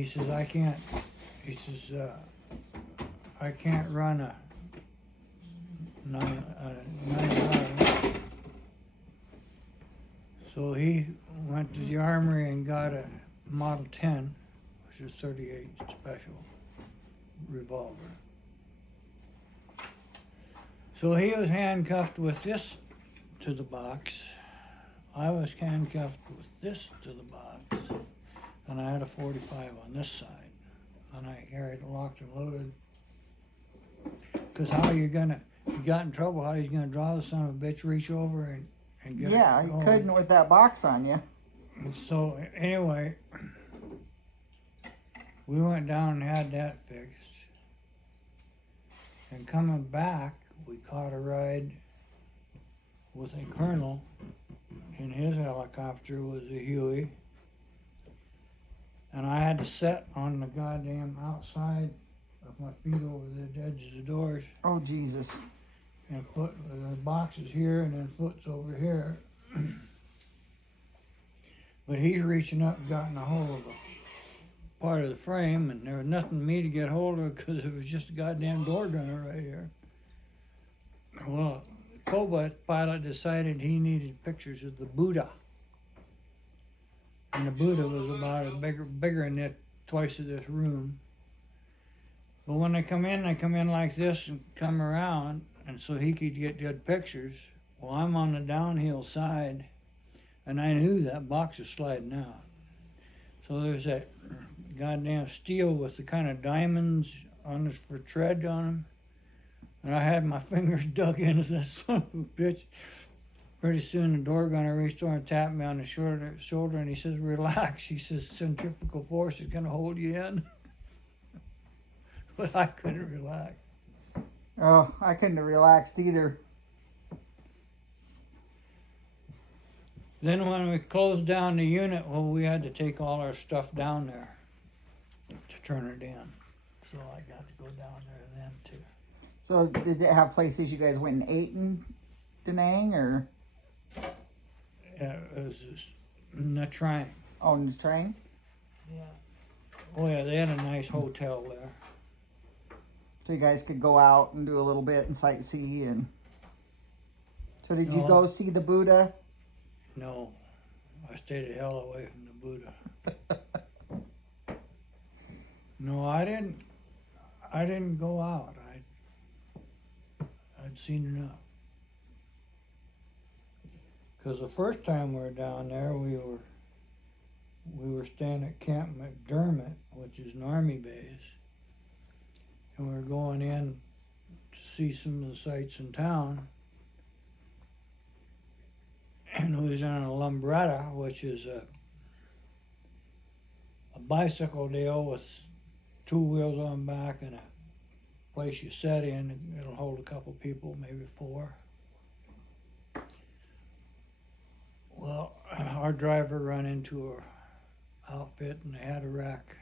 He says, he says, I can't run a 911. So he went to the armory and got a Model 10, which is 38 special revolver. So he was handcuffed with this to the box. I was handcuffed with this to the box. And I had a 45 on this side. And I carried it locked and loaded. Because how you got in trouble, how you gonna draw the son of a bitch, reach over and get Yeah, it you going. couldn't with that box on you. And so anyway, we went down and had that fixed. And coming back, we caught a ride with a colonel in his helicopter was a Huey. And I had to sit on the goddamn outside of my feet over the edge of the doors. Oh, Jesus. And foot, the box is here and then foot's over here. But he's reaching up and gotten a hold of a part of the frame, and there was nothing for me to get hold of because it was just a goddamn door gunner right here. Well, the co-pilot decided he needed pictures of the Buddha. And the Buddha was about a bigger than that, twice of this room. But when they come in like this and come around, and so he could get good pictures. Well, I'm on the downhill side, and I knew that box was sliding out. So there's that goddamn steel with the kind of diamonds on this for tread on them. And I had my fingers dug into this son of a bitch. Pretty soon the door gunner reached over and tapped me on the shoulder and he says, relax. He says, centrifugal force is going to hold you in. But I couldn't relax. Oh, I couldn't have relaxed either. Then when we closed down the unit, well, we had to take all our stuff down there to turn it in. So I got to go down there then too. So did it have places you guys went and ate in Da Nang, or? Yeah, it was just Nha Trang. Oh, in the train? Yeah. Oh yeah, they had a nice hotel there. So you guys could go out and do a little bit and sightsee and... So did you No. go see the Buddha? No, I stayed the hell away from the Buddha. No, I didn't go out. I'd seen enough. Because the first time we were down there, we were staying at Camp McDermott, which is an army base, and we were going in to see some of the sights in town. And we was in a Lumbretta, which is a bicycle deal with two wheels on back and a place you set in. It'll hold a couple people, maybe 4. Well, our driver run into a outfit and they had a wreck.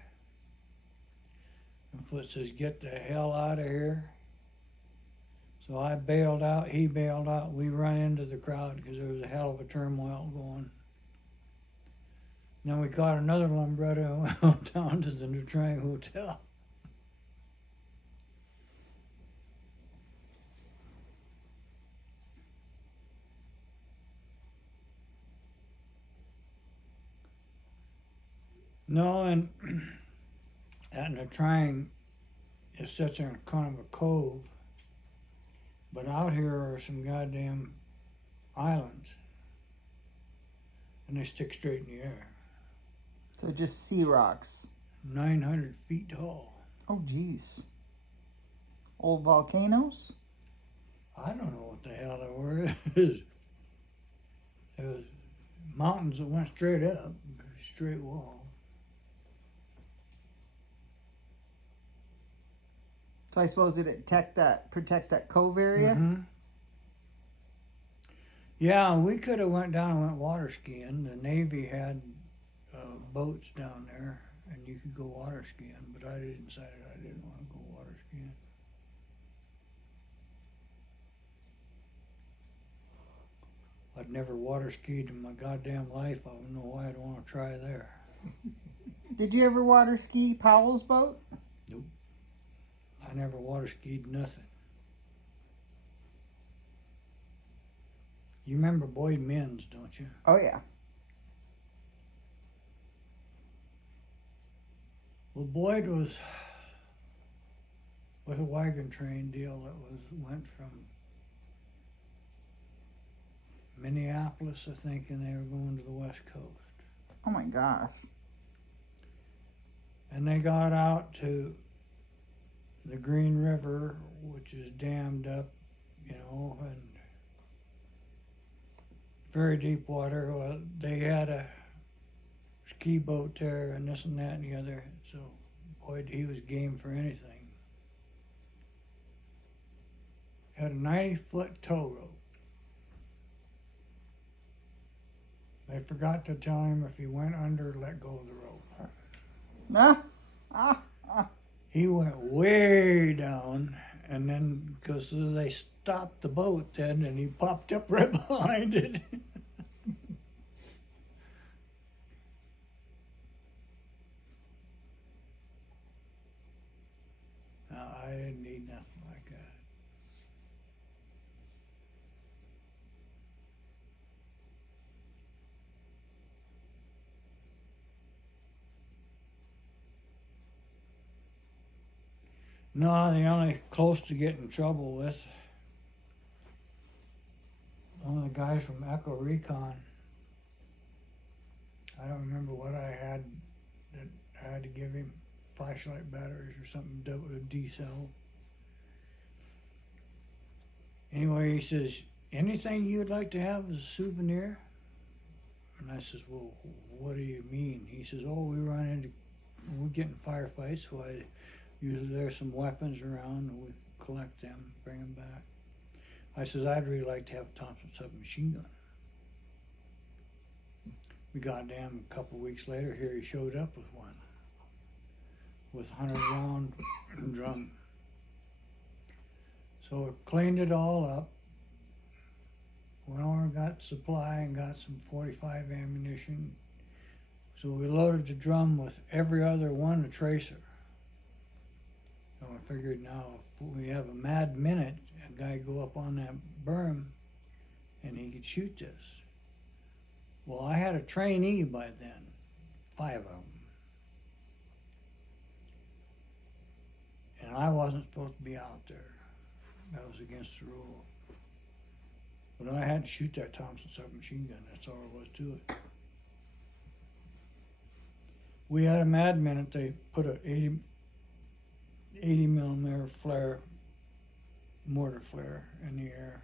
And Foot says, get the hell out of here. So I bailed out, he bailed out, we run into the crowd because there was a hell of a turmoil going. Then we caught another Lumbretta and went down to the Nha Trang Hotel. No, and at Nha Trang, it sits in kind of a cove. But out here are some goddamn islands. And they stick straight in the air. So just sea rocks. 900 feet tall. Oh, geez. Old volcanoes? I don't know what the hell they were. It was mountains that went straight up, straight wall. So I suppose did it protect that cove area? Mm-hmm. Yeah, we could have went down and went water skiing. The Navy had boats down there, and you could go water skiing. But I decided I didn't want to go water skiing. I'd never water skied in my goddamn life. I don't know why I'd want to try there. Did you ever water ski Powell's boat? I never water skied nothing. You remember Boyd Menz, don't you? Oh yeah. Well, Boyd was with a wagon train deal that went from Minneapolis, I think, and they were going to the West Coast. Oh my gosh. And they got out to the Green River, which is dammed up, you know, and very deep water. Well, they had a ski boat there and this and that and the other. So, Boyd, he was game for anything. Had a 90-foot tow rope. They forgot to tell him if he went under, let go of the rope. He went way down, and then because they stopped the boat then, and he popped up right behind it. No, I didn't need nothing like that. No, the only close to getting in trouble with one of the guys from Echo Recon. I don't remember what I had that I had to give him, flashlight batteries or something, D-cell. Anyway, he says, anything you'd like to have as a souvenir? And I says, well, what do you mean? He says, oh, we get in firefights, so usually there's some weapons around, and we collect them, bring them back. I says, I'd really like to have a Thompson submachine gun. We goddamn a couple weeks later, here he showed up with one, with 100-round drum. So we cleaned it all up, went over and got supply and got some .45 ammunition. So we loaded the drum with every other one a tracer. So I figured now if we have a mad minute, a guy go up on that berm and he could shoot this. Well, I had a trainee by then, 5 of them. And I wasn't supposed to be out there. That was against the rule. But I had to shoot that Thompson submachine gun, that's all there was to it. We had a mad minute, they put a 80 millimeter flare, mortar flare in the air.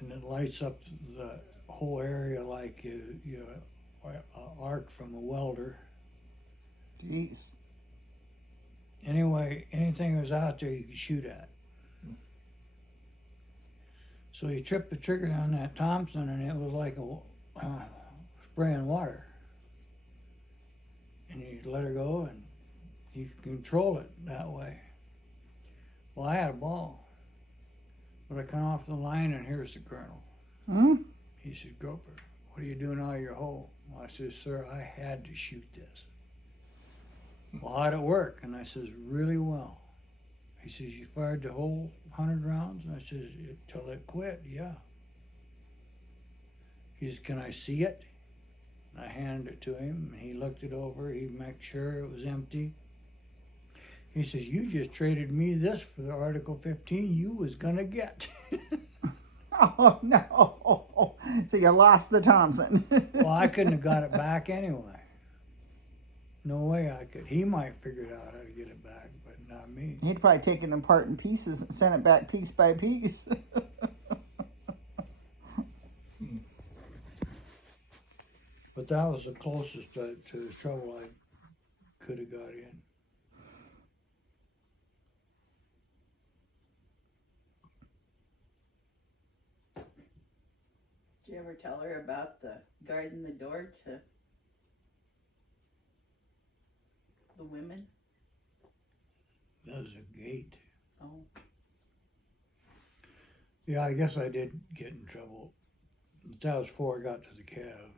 And it lights up the whole area like you arc from a welder. Jeez. Anyway, anything that was out there you could shoot at. So you tripped the trigger on that Thompson and it was like a spraying water. And you let her go and you can control it that way. Well, I had a ball. But I come off the line and here's the colonel. He said, Groper, what are you doing out of your hole? Well, I said, sir, I had to shoot this. Well, how'd it work? And I says, really well. He says, you fired the whole 100 rounds? And I says, till it quit, yeah. He says, can I see it? And I handed it to him, and he looked it over. He made sure it was empty. He says, you just traded me this for the Article 15 you was gonna get. Oh, no. So you lost the Thompson. Well, I couldn't have got it back anyway. No way I could. He might figure out how to get it back, but not me. He'd probably take it apart in pieces and send it back piece by piece. But that was the closest to the trouble I could have got in. Did you ever tell her about the guarding the door to the women? That was a gate. Oh. Yeah, I guess I did get in trouble. But that was before I got to the cab.